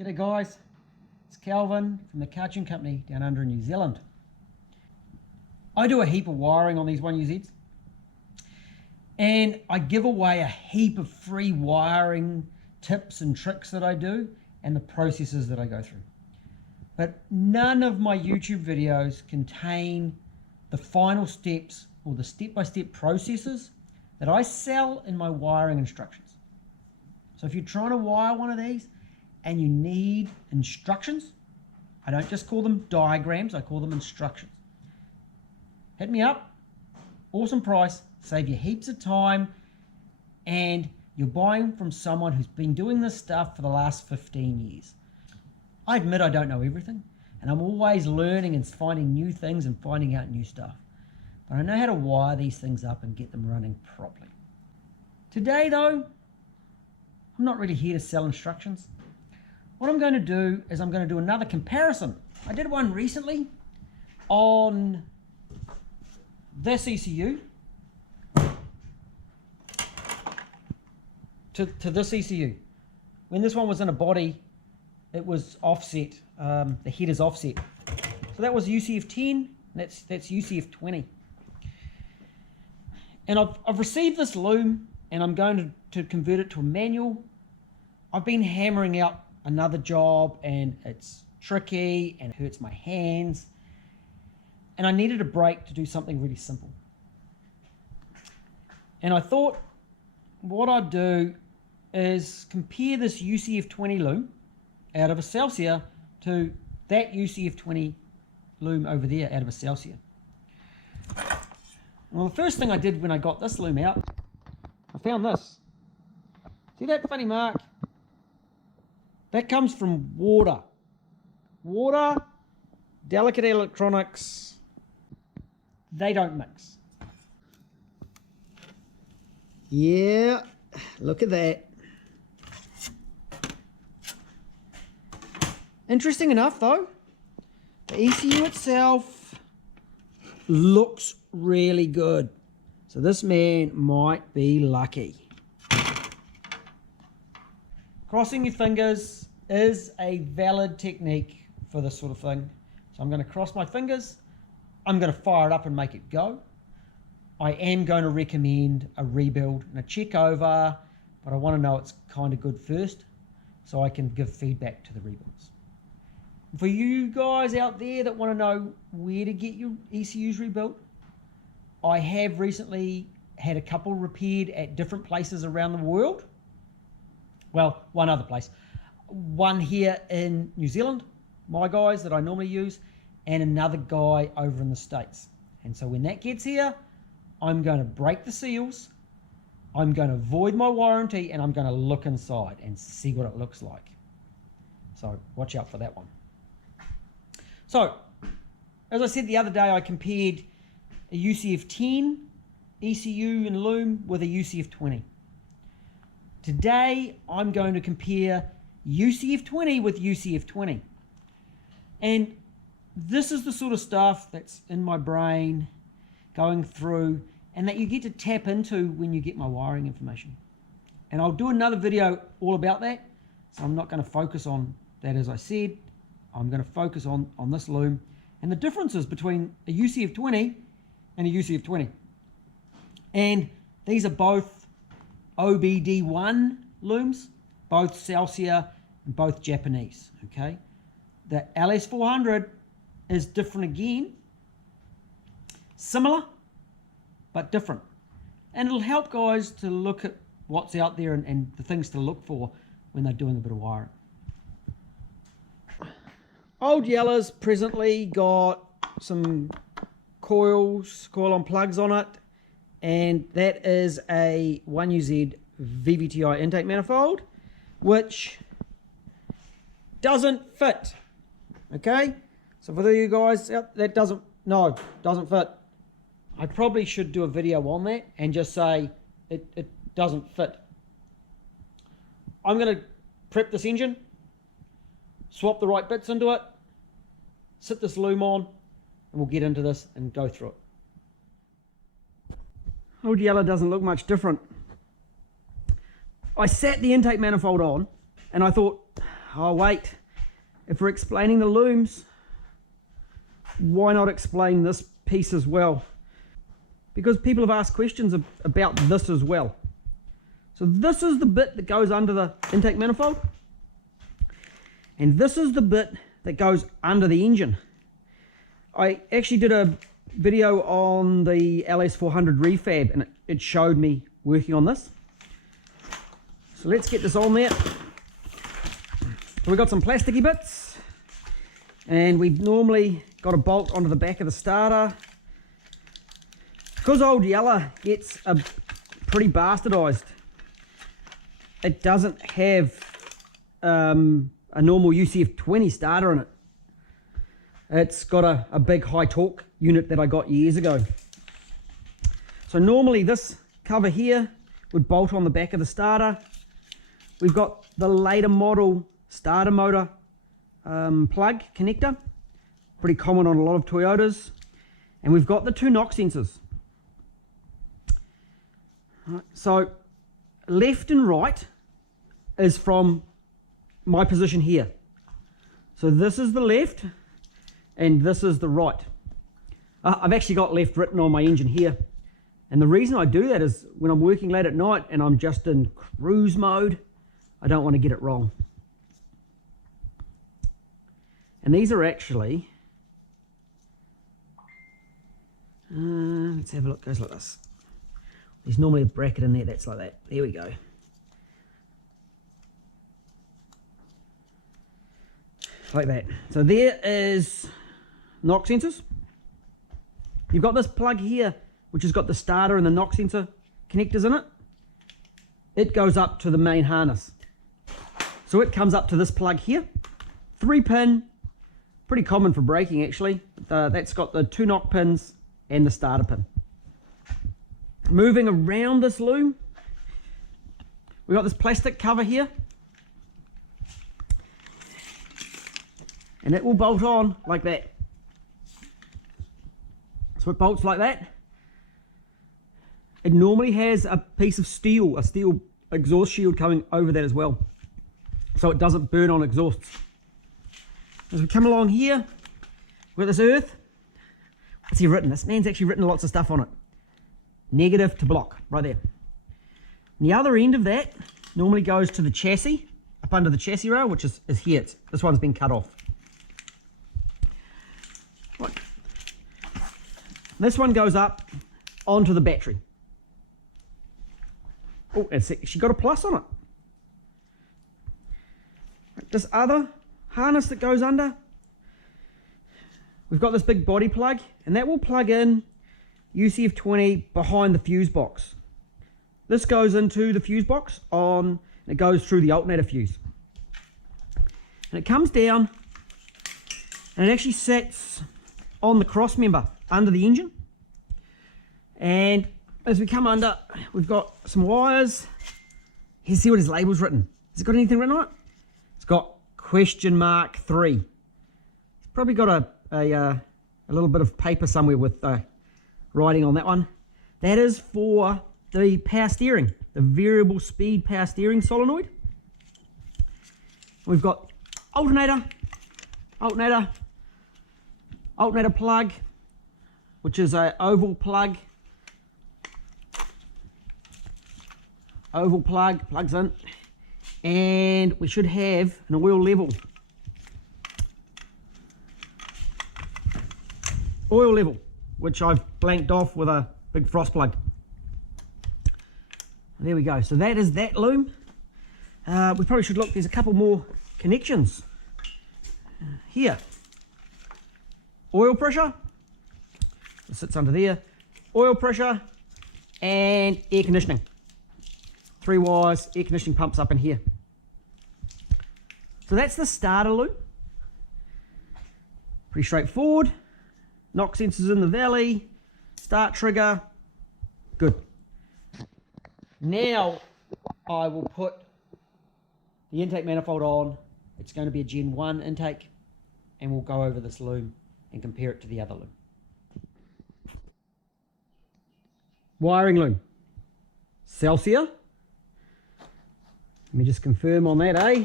G'day guys, it's Calvin from the Cartoon Company down under in New Zealand. I do a heap of wiring on these 1UZs and I give away a heap of free wiring tips and tricks that I do and the processes that I go through. But none of my YouTube videos contain the final steps or the step-by-step processes that I sell in my wiring instructions. So if you're trying to wire one of these and you need instructions, I don't just call them diagrams, I call them instructions. Hit me up, awesome price, save you heaps of time, and you're buying from someone who's been doing this stuff for the last 15 years. I admit I don't know everything, and I'm always learning and finding new things and finding out new stuff. But I know how to wire these things up and get them running properly. Today though, I'm not really here to sell instructions. What I'm going to do is I'm going to do another comparison. I did one recently on this ECU to this ECU. When this one was in a body, it was offset, the head is offset. So that was UCF10, that's UCF20. And I've received this loom and I'm going to convert it to a manual. I've been hammering out another job and it's tricky and it hurts my hands. And I needed a break to do something really simple. And I thought what I'd do is compare this UCF20 loom out of Excelsior to that UCF20 loom over there out of Excelsior. Well, the first thing I did when I got this loom out, I found this. See that funny mark? That comes from water. Water, delicate electronics, they don't mix. Yeah, look at that. Interesting enough though, the ECU itself looks really good. So this man might be lucky. Crossing your fingers is a valid technique for this sort of thing. So I'm going to cross my fingers. I'm going to fire it up and make it go. I am going to recommend a rebuild and a check over, but I want to know it's kind of good first so I can give feedback to the rebuilds. For you guys out there that want to know where to get your ECUs rebuilt, I have recently had a couple repaired at different places around the world. Well, one other place. One here in New Zealand, my guys that I normally use, and another guy over in the States. And so when that gets here, I'm going to break the seals, I'm going to void my warranty, and I'm going to look inside and see what it looks like. So watch out for that one. So, as I said the other day, I compared a UCF10 ECU and loom with a UCF20. Today, I'm going to compare UCF20 with UCF20. And this is the sort of stuff that's in my brain, going through, and that you get to tap into when you get my wiring information. And I'll do another video all about that, so I'm not going to focus on that as I said. I'm going to focus on this loom and the differences between a UCF20 and a UCF20. And these are both OBD1 looms, both Excelsior and both Japanese, okay? The LS400 is different again, similar, but different. And it'll help guys to look at what's out there and the things to look for when they're doing a bit of wiring. Old Yella's presently got some coil-on plugs on it, and that is a 1UZ VVTi intake manifold, which doesn't fit. Okay, so for you guys out, that doesn't fit. I probably should do a video on that and just say it doesn't fit. I'm going to prep this engine, swap the right bits into it, sit this loom on, and we'll get into this and go through it. Old Yellow doesn't look much different. I sat the intake manifold on and I thought, oh wait, if we're explaining the looms, why not explain this piece as well? Because people have asked questions about this as well. So this is the bit that goes under the intake manifold, and this is the bit that goes under the engine. I actually did a video on the LS400 refab, and it showed me working on this. So let's get this on there. So we've got some plasticky bits, and we've normally got a bolt onto the back of the starter. Because Old Yeller gets pretty bastardized, it doesn't have a normal UCF20 starter in it. It's got a big high torque unit that I got years ago. So normally this cover here would bolt on the back of the starter. We've got the later model starter motor plug connector, pretty common on a lot of Toyotas. And we've got the 2 knock sensors. So left and right is from my position here. So this is the left and this is the right. I've actually got left written on my engine here. And the reason I do that is when I'm working late at night and I'm just in cruise mode, I don't want to get it wrong. And these are actually, let's have a look, goes like this. There's normally a bracket in there that's like that. There we go. Like that. So there is knock sensors. You've got this plug here, which has got the starter and the knock sensor connectors in it. It goes up to the main harness. So it comes up to this plug here. 3-pin, pretty common for braking actually. That's got the 2 knock pins and the starter pin. Moving around this loom, we've got this plastic cover here. And it will bolt on like that. So it bolts like that. It normally has a piece of steel, a steel exhaust shield coming over that as well, so it doesn't burn on exhausts. As we come along here, we've got this earth. What's he written? This man's actually written lots of stuff on it. Negative to block, right there. And the other end of that normally goes to the chassis, up under the chassis rail, which is here. This one's been cut off. Right. This one goes up onto the battery. Oh, it's actually got a plus on it. This other harness that goes under, we've got this big body plug, and that will plug in UCF20 behind the fuse box. This goes into the fuse box and it goes through the alternator fuse. And it comes down and it actually sits on the cross member under the engine. And as we come under, we've got some wires. Here's see what his label's written. Has it got anything written on it? It's got !3. It's probably got a little bit of paper somewhere with writing on that one. That is for the power steering, the variable speed power steering solenoid. We've got alternator plug, which is a oval plug. Oval plug plugs in, and we should have an oil level. Oil level, which I've blanked off with a big frost plug. There we go. So that is that loom. We probably should look. There's a couple more connections here. Oil pressure. It sits under there. Oil pressure and air conditioning. 3 wires, air conditioning pumps up in here. So that's the starter loom. Pretty straightforward. Knock sensors in the valley. Start trigger. Good. Now I will put the intake manifold on. It's going to be a Gen 1 intake, and we'll go over this loom and compare it to the other loom. Wiring loom. Celsius. Let me just confirm on that, eh?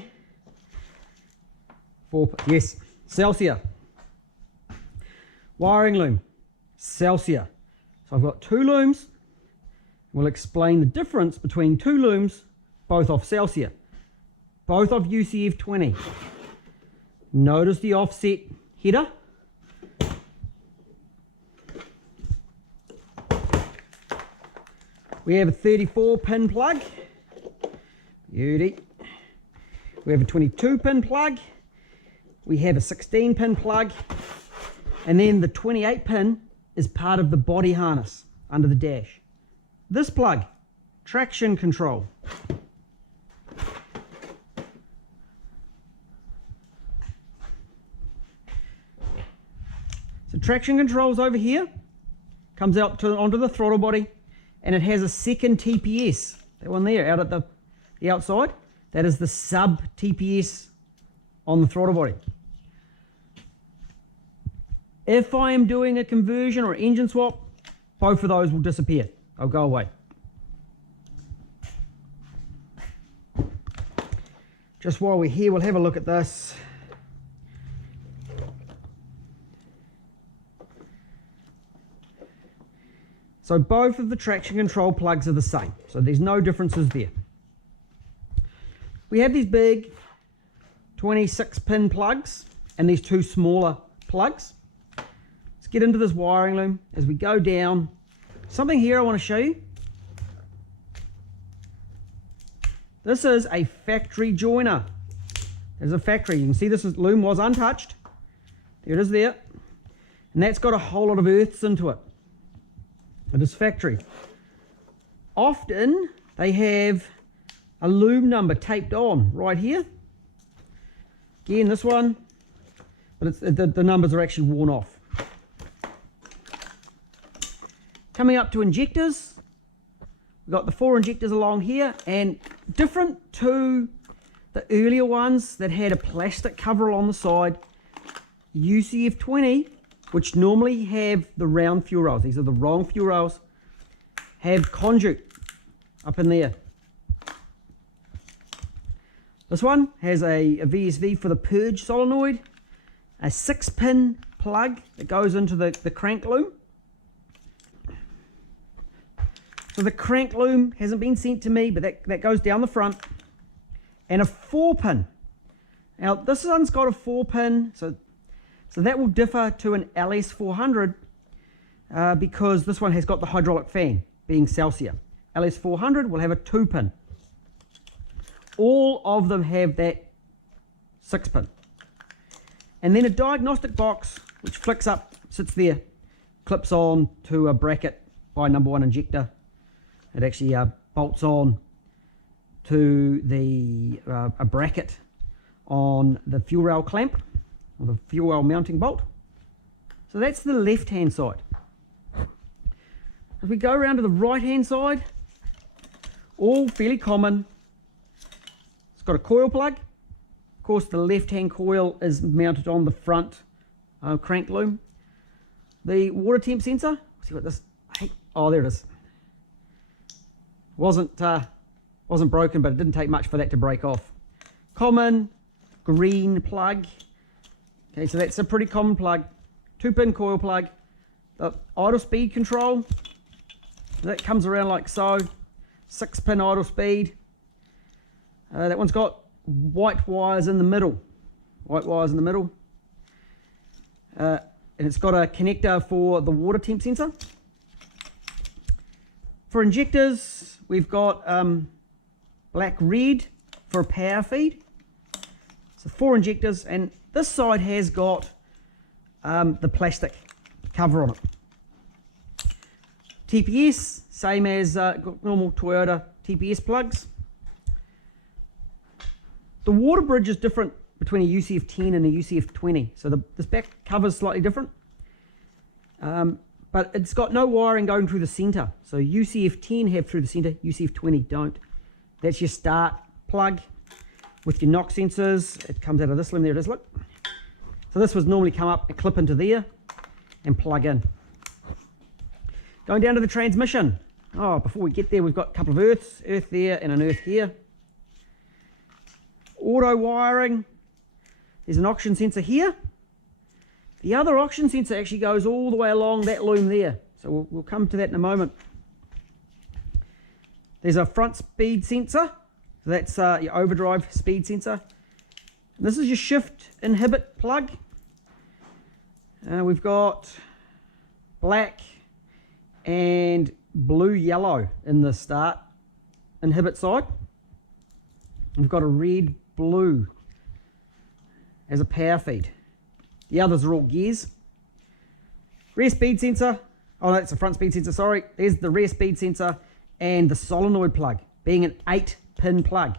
Yes, Celsius. Wiring loom, Celsius. So I've got two looms. We'll explain the difference between two looms, both off Celsius, both of UCF20. Notice the offset header. We have a 34 pin plug. Beauty. We have a 22 pin plug. We have a 16 pin plug. And then the 28 pin is part of the body harness under the dash. This plug, traction control. So traction control's over here, comes out onto the throttle body, and it has a second TPS. That one there, out at the outside, that is the sub TPS on the throttle body. If I am doing a conversion or engine swap, both of those will disappear. They'll go away. Just while we're here, we'll have a look at this. So both of the traction control plugs are the same. So there's no differences there. We have these big 26 pin plugs and these two smaller plugs. Let's get into this wiring loom as we go down. Something here I want to show you. This is a factory joiner. There's a factory. You can see this loom was untouched. There it is there. And that's got a whole lot of earths into it. It is factory. Often they have a loom number taped on right here. Again, this one, but it's, the numbers are actually worn off. Coming up to injectors, we've got the 4 injectors along here, and different to the earlier ones that had a plastic cover on the side, UCF20, which normally have the round fuel rails, these are the wrong fuel rails, have conduit up in there. This one has a VSV for the purge solenoid, a 6-pin plug that goes into the crank loom. So the crank loom hasn't been sent to me, but that goes down the front. And a 4-pin. Now this one's got a 4-pin, so that will differ to an LS400 because this one has got the hydraulic fan, being Celsius. LS400 will have a 2-pin. All of them have that 6-pin. And then a diagnostic box, which flicks up, sits there, clips on to a bracket by number 1 injector. It actually bolts on to the a bracket on the fuel rail clamp, or the fuel rail mounting bolt. So that's the left hand side. If we go around to the right hand side, all fairly common. It's got a coil plug. Of course, the left hand coil is mounted on the front crank loom. The water temp sensor, let's see what this, oh there it is. Wasn't broken, but it didn't take much for that to break off. Common green plug. Okay, so that's a pretty common plug. 2-pin coil plug. The idle speed control, that comes around like so. 6-pin idle speed. That one's got white wires in the middle. White wires in the middle. And it's got a connector for the water temp sensor. For injectors, we've got black-red for a power feed. So 4 injectors, and this side has got the plastic cover on it. TPS, same as normal Toyota TPS plugs. The water bridge is different between a UCF10 and a UCF20, so this back cover is slightly different. But it's got no wiring going through the center. So UCF10 have through the center, UCF20 don't. That's your start plug with your knock sensors. It comes out of this loom, there it is, look. So this would normally come up and clip into there and plug in. Going down to the transmission. Oh, before we get there, we've got a couple of earths, earth there and an earth here. Auto wiring. There's an oxygen sensor here. The other oxygen sensor actually goes all the way along that loom there. So we'll come to that in a moment. There's a front speed sensor. So that's your overdrive speed sensor. And this is your shift inhibit plug. We've got black and blue yellow in the start inhibit side. We've got a red blue as a power feed. The others are all gears. Rear speed sensor. Oh, that's a front speed sensor, sorry. There's the rear speed sensor and the solenoid plug, being an 8-pin plug.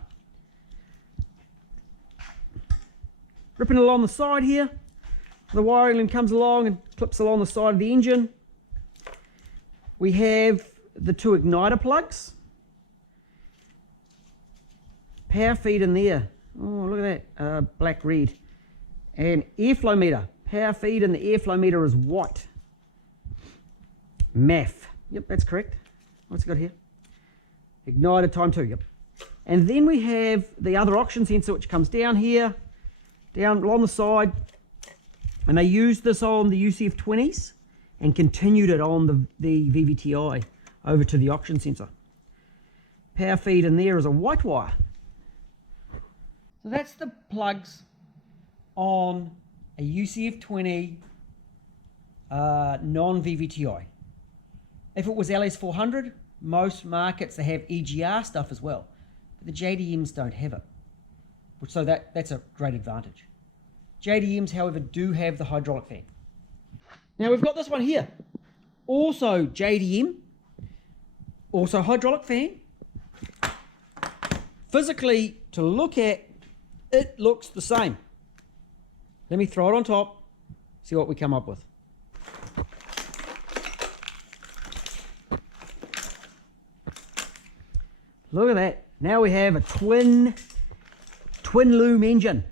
Ripping along the side here, the wiring loom comes along and clips along the side of the engine. We have the 2 igniter plugs. Power feed in there. Oh, look at that, black red. And airflow meter. Power feed and the airflow meter is white. MAF. Yep, that's correct. What's it got here? Igniter time 2, yep. And then we have the other oxygen sensor, which comes down here, down along the side. And they used this on the UCF20s and continued it on the VVTI over to the oxygen sensor. Power feed in there is a white wire. So that's the plugs on a UCF20 non-VVTI. If it was LS400, most markets they have EGR stuff as well, but the JDMs don't have it, so that's a great advantage. JDMs, however, do have the hydraulic fan. Now we've got this one here, also JDM, also hydraulic fan. Physically, to look at, it looks the same. Let me throw it on top, see what we come up with. Look at that. Now we have a twin loom engine.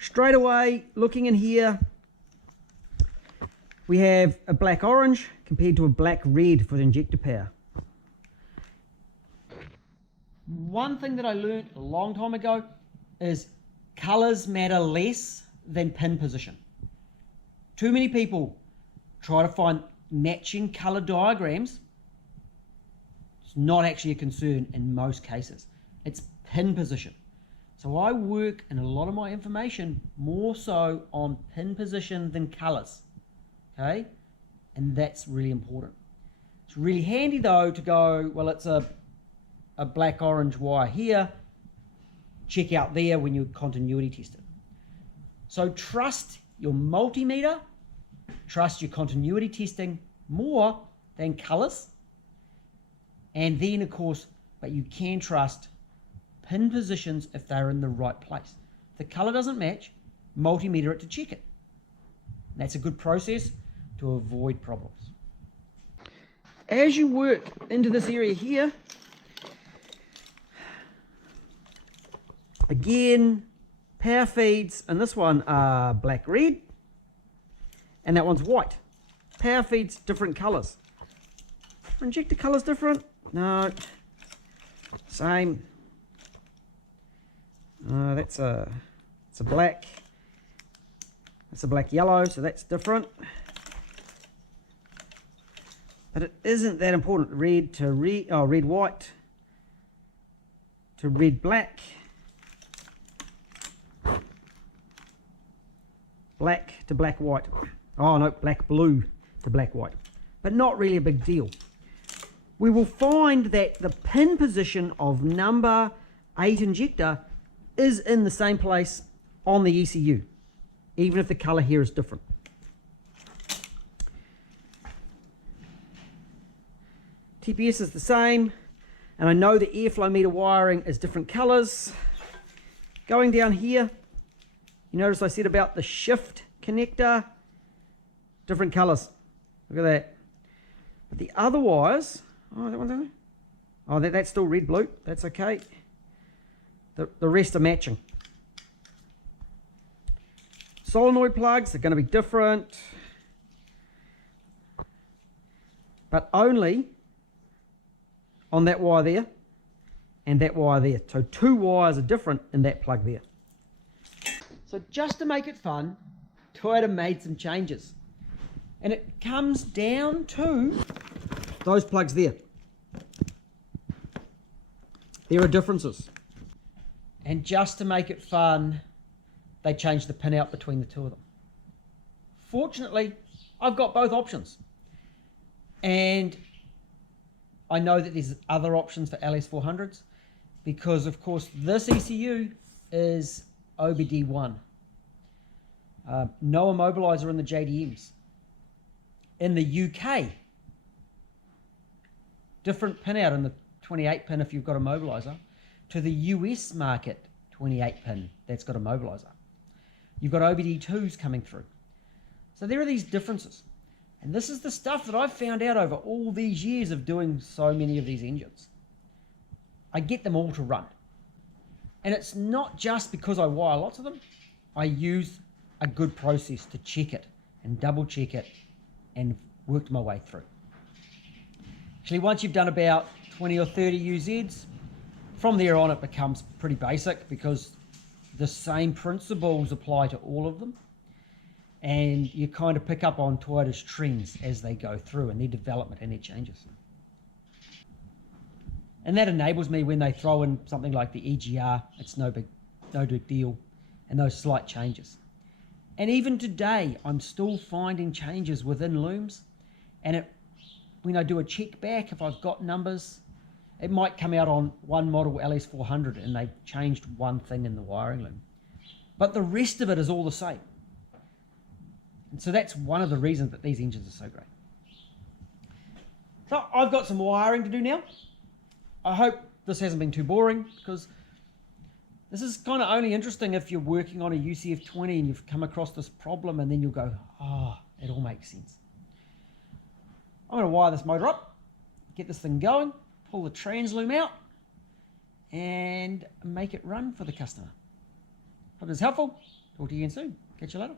Straight away, looking in here, we have a black orange compared to a black red for the injector power. One thing that I learned a long time ago is colors matter less than pin position. Too many people try to find matching color diagrams. It's not actually a concern in most cases. It's pin position. So I work in a lot of my information more so on pin position than colors. Okay? And that's really important. It's really handy though to go, well, it's a black orange wire here. Check out there when you continuity test it. So trust your multimeter, trust your continuity testing more than colors. And then of course, but you can trust pin positions if they're in the right place. If the color doesn't match, multimeter it to check it. That's a good process to avoid problems. As you work into this area here, again, power feeds, and this one are black red, and that one's white. Power feeds, different colors. Injector colors different? No, same. It's a black. It's a black yellow, so that's different. But it isn't that important. Red to red, red white to red black. Black to black white. Oh no, black blue to black white. But not really a big deal. We will find that the pin position of number 8 injector is in the same place on the ECU, even if the color here is different. TPS is the same, and I know the airflow meter wiring is different colors. Going down here, you notice I said about the shift connector, different colors. Look at that. But the other wires, oh, that one's in there. Oh, that's still red blue. That's okay. The rest are matching. Solenoid plugs are going to be different, but only on that wire there and that wire there. So 2 wires are different in that plug there. So just to make it fun, Toyota made some changes. And it comes down to those plugs there. There are differences. And just to make it fun, they changed the pin out between the two of them. Fortunately, I've got both options. And I know that there's other options for LS400s because, of course, this ECU is OBD1. No immobilizer in the JDMs. In the UK, different pin out in the 28 pin if you've got a mobilizer to the US market 28 pin that's got a mobilizer. You've got OBD2s coming through. So there are these differences. And this is the stuff that I've found out over all these years of doing so many of these engines. I get them all to run. And it's not just because I wire lots of them. I use a good process to check it and double check it and worked my way through. Actually, once you've done about 20 or 30 UZs, from there on it becomes pretty basic because the same principles apply to all of them. And you kind of pick up on Toyota's trends as they go through and their development and their changes. And that enables me when they throw in something like the EGR, it's no big deal, and those slight changes. And even today, I'm still finding changes within looms. And when I do a check back, if I've got numbers, it might come out on one model LS400 and they've changed one thing in the wiring loom. But the rest of it is all the same. And so that's one of the reasons that these engines are so great. So I've got some wiring to do now. I hope this hasn't been too boring because this is kind of only interesting if you're working on a UCF20 and you've come across this problem and then you'll go, oh, it all makes sense. I'm going to wire this motor up, get this thing going, pull the trans loom out and make it run for the customer. Hope this is helpful. Talk to you again soon. Catch you later.